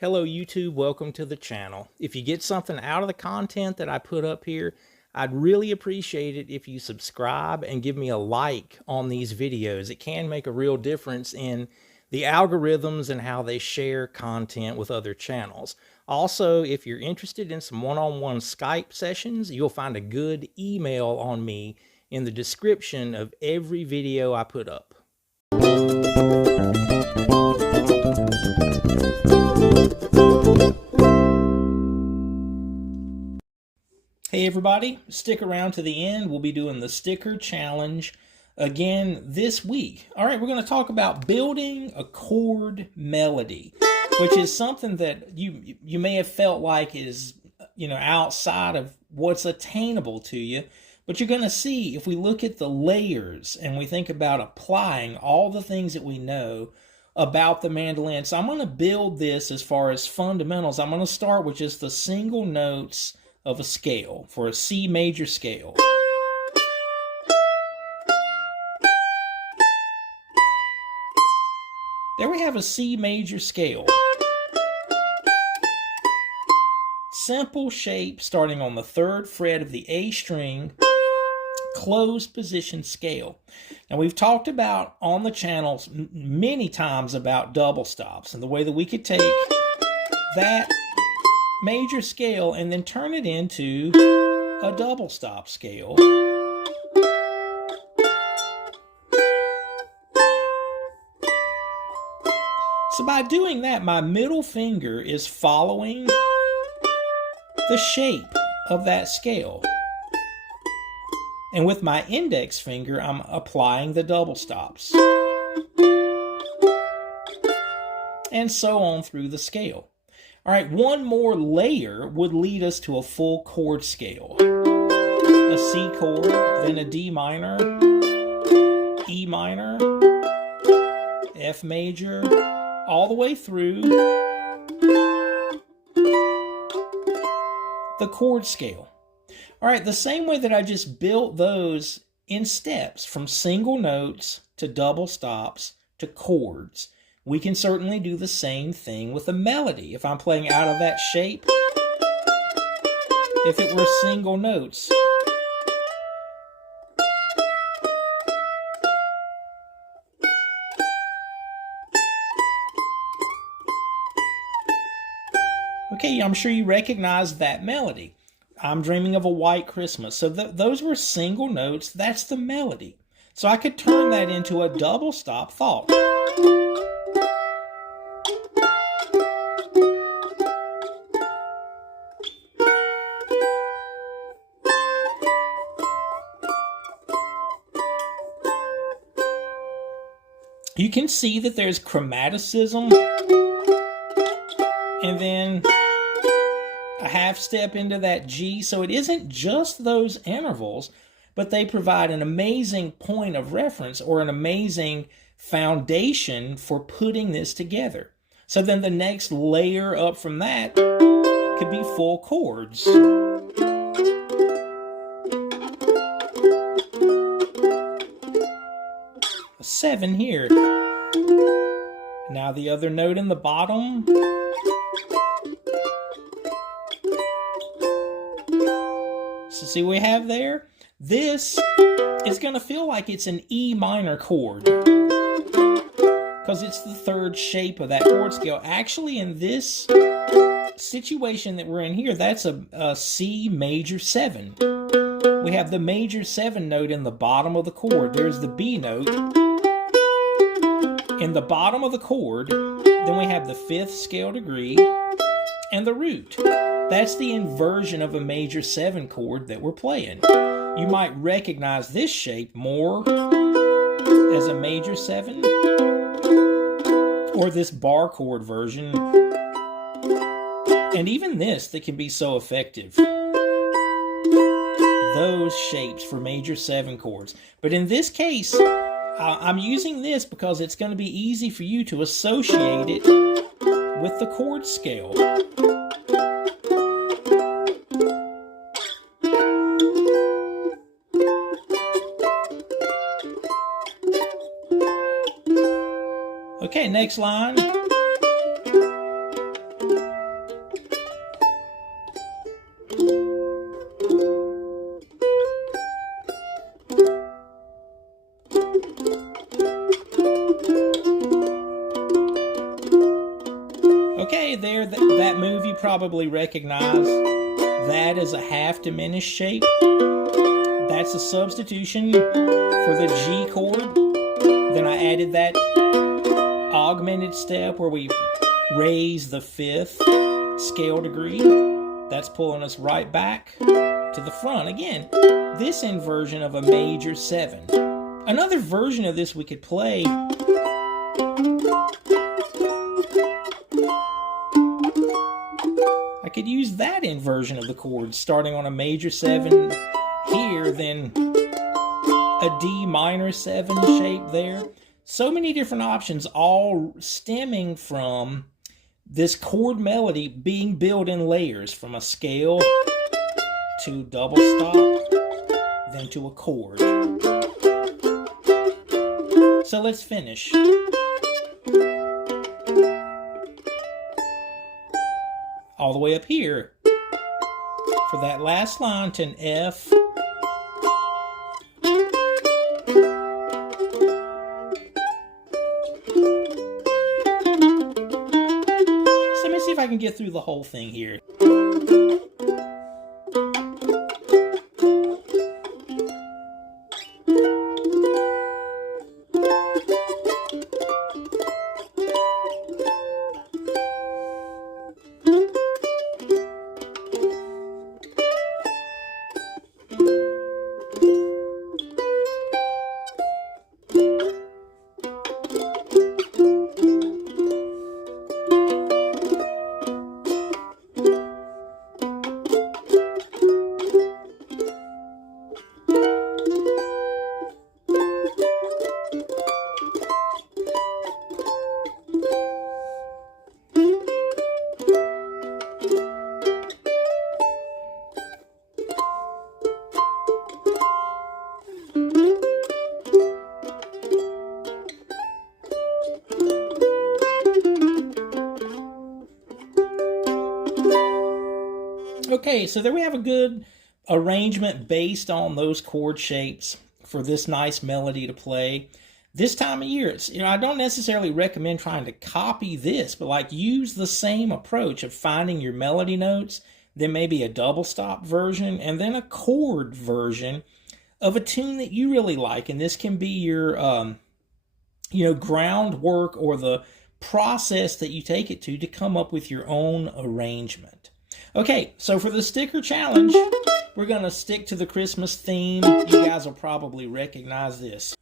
Hello YouTube, welcome to the channel. If you get something out of the content that I put up here, I'd really appreciate it if you subscribe and give me a like on these videos. It can make a real difference in the algorithms and how they share content with other channels. Also, if you're interested in some one-on-one Skype sessions, you'll find a good email on me in the description of every video I put up. Hey everybody, stick around to the end. We'll be doing the sticker challenge again this week. All right, we're going to talk about building a chord melody, which is something that you may have felt like is, outside of what's attainable to you. But you're going to see, if we look at the layers and we think about applying all the things that we know about the mandolin. So I'm going to build this as far as fundamentals. I'm going to start with just the single notes of a scale, for a C major scale. There we have a C major scale. Simple shape starting on the 3rd fret of the A string, closed position scale. Now we've talked about on the channels many times about double stops and the way that we could take that major scale and then turn it into a double stop scale. So by doing that, my middle finger is following the shape of that scale. And with my index finger, I'm applying the double stops. And so on through the scale. All right, one more layer would lead us to a full chord scale. A C chord, then a D minor, E minor, F major, all the way through the chord scale. All right, the same way that I just built those in steps from single notes to double stops to chords, we can certainly do the same thing with a melody. If I'm playing out of that shape, if it were single notes. Okay, I'm sure you recognize that melody. I'm Dreaming of a White Christmas. So those were single notes. That's the melody. So I could turn that into a double stop thought. You can see that there's chromaticism and then a half step into that G. So it isn't just those intervals, but they provide an amazing point of reference or an amazing foundation for putting this together. So then the next layer up from that could be full chords. A 7 here. Now the other note in the bottom. So see what we have there? This is going to feel like it's an E minor chord because it's the 3rd shape of that chord scale. Actually, in this situation that we're in here, that's a C major 7. We have the major 7 note in the bottom of the chord. There's the B note in the bottom of the chord. Then we have the 5th scale degree and the root. That's the inversion of a major 7 chord that we're playing. You might recognize this shape more as a major 7 or this bar chord version. And even this that can be so effective. Those shapes for major 7 chords. But in this case, I'm using this because it's going to be easy for you to associate it with the chord scale. Okay, next line. Okay, there, that move you probably recognize. That is a half diminished shape. That's a substitution for the G chord. Then I added that augmented step where we raise the 5th scale degree. That's pulling us right back to the front. Again, this inversion of a major 7. Another version of this we could play. I could use that inversion of the chords, starting on a major 7 here, then a D minor 7 shape there. So many different options, all stemming from this chord melody being built in layers, from a scale to double stop, then to a chord. So let's finish. All the way up here for that last line to an F. So let me see if I can get through the whole thing here. Okay, so there we have a good arrangement based on those chord shapes for this nice melody to play. This time of year, it's, I don't necessarily recommend trying to copy this, but like use the same approach of finding your melody notes, then maybe a double stop version, and then a chord version of a tune that you really like. And this can be your, groundwork or the process that you take it to come up with your own arrangement. Okay, so for the sticker challenge, we're going to stick to the Christmas theme. You guys will probably recognize this.